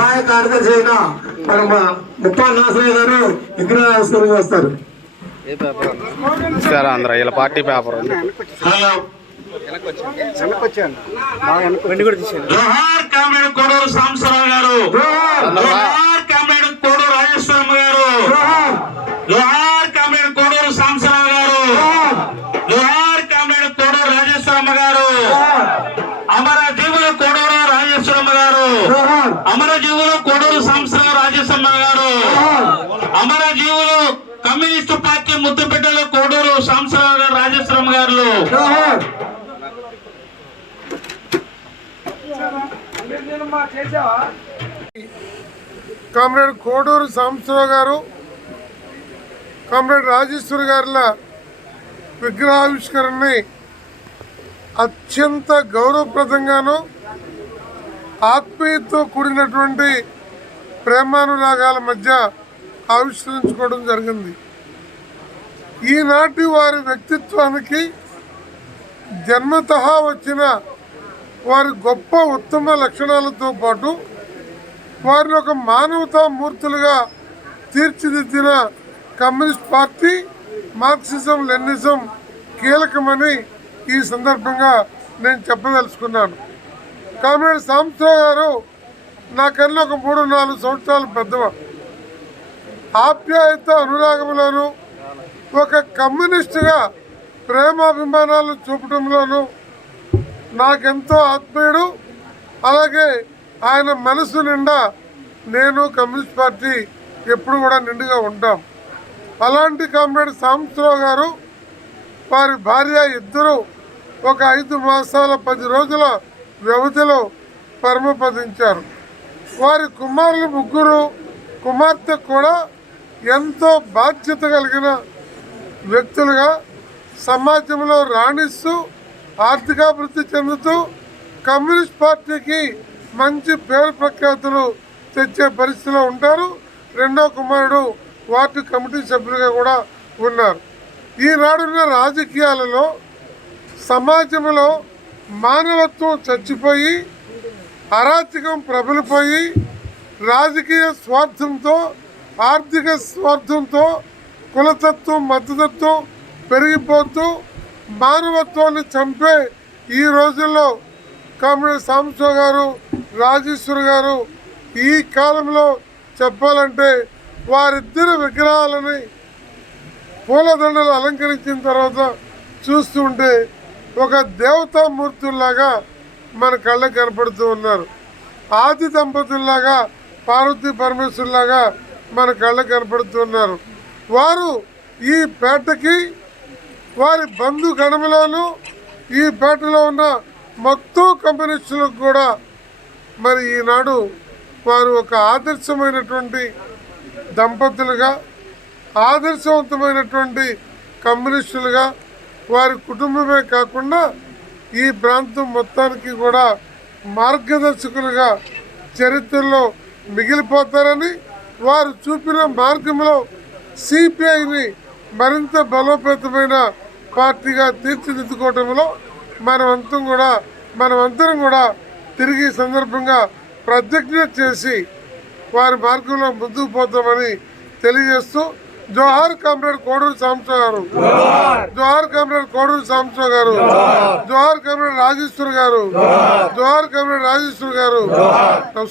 సహాయ కార్యదర్శి అయిన మన ముప్పాల నాసరయ్య గారు చేస్తారు. పేపర్ నమస్కారం ఆంధ్ర ఇలా పార్టీ పేపర్ ఉంది. జోహార్ కామ్రేడ్ కోడూరు సాంబశివరావు గారు. జోహార్. కామ్రేడ్ కోడూరు రాజేశ్వరమ్మ గారు. జోహార్. కామ్రేడ్ కోడూరు సాంబశివరావు గారు. జోహార్ అమరజీవులు కోడూరు సంస్థల రాజేశ్వరమ్మ గారు అమరజీవులు కమ్యూనిస్టు పార్టీ ముద్దుబిడ్డలు కోడూరు సాంబశివరావు గారు రాజేశ్వరమ్మ గారు. కామ్రేడ్ కోడూరు సాంబశివరావు గారు కామ్రేడ్ రాజేశ్వరి గారుల విగ్రహావిష్కరణని అత్యంత గౌరవప్రదంగాను ఆత్మీయతతో కూడినటువంటి ప్రేమానురాగాల మధ్య ఆవిష్కరించుకోవడం జరిగింది. ఈనాటి వారి వ్యక్తిత్వానికి జన్మత వచ్చిన వారి గొప్ప ఉత్తమ లక్షణాలతో పాటు వారిని ఒక మానవతా మూర్తులుగా తీర్చిదిద్దిన కమ్యూనిస్ట్ పార్టీ మార్క్సిజం లెనిజం కీలకమని ఈ సందర్భంగా నేను చెప్పదలుచుకున్నాను. కామ్రేడ్ సాంబశివరావు గారు నాకన్నా ఒక మూడు నాలుగు సంవత్సరాలు పెద్దవాడు ఆప్యాయత అనురాగంలోను ఒక కమ్యూనిస్టుగా ప్రేమాభిమానాలు చూపడంలోనూ నాకెంతో ఆత్మీయుడు. అలాగే ఆయన మనసు నిండా నేను కమ్యూనిస్ట్ పార్టీ ఎప్పుడు కూడా నిండుగా ఉంటాం. అలాంటి కామ్రేడ్ సాంబశివరావు గారు వారి భార్య ఇద్దరు ఒక ఐదు మాసాల పది రోజుల వ్యవధిలో పరమపదించారు. వారి కుమారులు ముగ్గురు కుమార్తె కూడా ఎంతో బాధ్యత కలిగిన వ్యక్తులుగా సమాజంలో రాణిస్తూ ఆర్థికాభివృద్ధి చెందుతూ కమ్యూనిస్ట్ పార్టీకి మంచి పేరు ప్రఖ్యాతులు తెచ్చే పరిస్థితిలో ఉంటారు. రెండో కుమారుడు వార్డు కమిటీ సభ్యులుగా కూడా ఉన్నారు. ఈనాడున్న రాజకీయాలలో సమాజంలో మానవత్వం చచ్చిపోయి అరాచకం ప్రబలిపోయి రాజకీయ స్వార్థంతో ఆర్థిక స్వార్థంతో కులతత్వం మద్దతత్వం పెరిగిపోతూ మానవత్వాన్ని చంపే ఈ రోజుల్లో కామ్రేడ్ సాంబశివ గారు రాజేశ్వర్ గారు ఈ కాలంలో చెప్పాలంటే వారిద్దరు విగ్రహాలని పూలదండలు అలంకరించిన తర్వాత చూస్తుంటే ఒక దేవతామూర్తుల్లాగా మన కళ్ళకు కనపడుతూ ఉన్నారు. ఆది దంపతుల్లాగా పార్వతీ పరమేశ్వరులాగా మన కళ్ళకు కనపడుతూ ఉన్నారు. వారు ఈ పేటకి వారి బంధు గణములోను ఈ పేటలో ఉన్న మొత్తం కమ్యూనిస్టులకు కూడా మరి ఈనాడు వారు ఒక ఆదర్శమైనటువంటి దంపతులుగా ఆదర్శవంతమైనటువంటి కమ్యూనిస్టులుగా వారి కుటుంబమే కాకుండా ఈ ప్రాంతం మొత్తానికి కూడా మార్గదర్శకులుగా చరిత్రలో మిగిలిపోతారని వారు చూపిన మార్గంలో సిపిఐని మరింత బలోపేతమైన పార్టీగా తీర్చిదిద్దుకోవటంలో మనమంతం కూడా మనమందరం కూడా తిరిగి సందర్భంగా ప్రతిజ్ఞ చేసి వారి మార్గంలో ముందుకు పోతామని తెలియజేస్తూ జోహార్ కామ్రేడ్ కోడూరు సాంబశివ గారు. జోహార్ కామ్రేడ్ కోడూరు సాంబశివ గారు. జోహార్ కామ్రేడ్ రాజేశ్వర్ గారు. జోహార్. కామ్రేడ్ రాజేశ్వర్ గారు. నమస్కారం.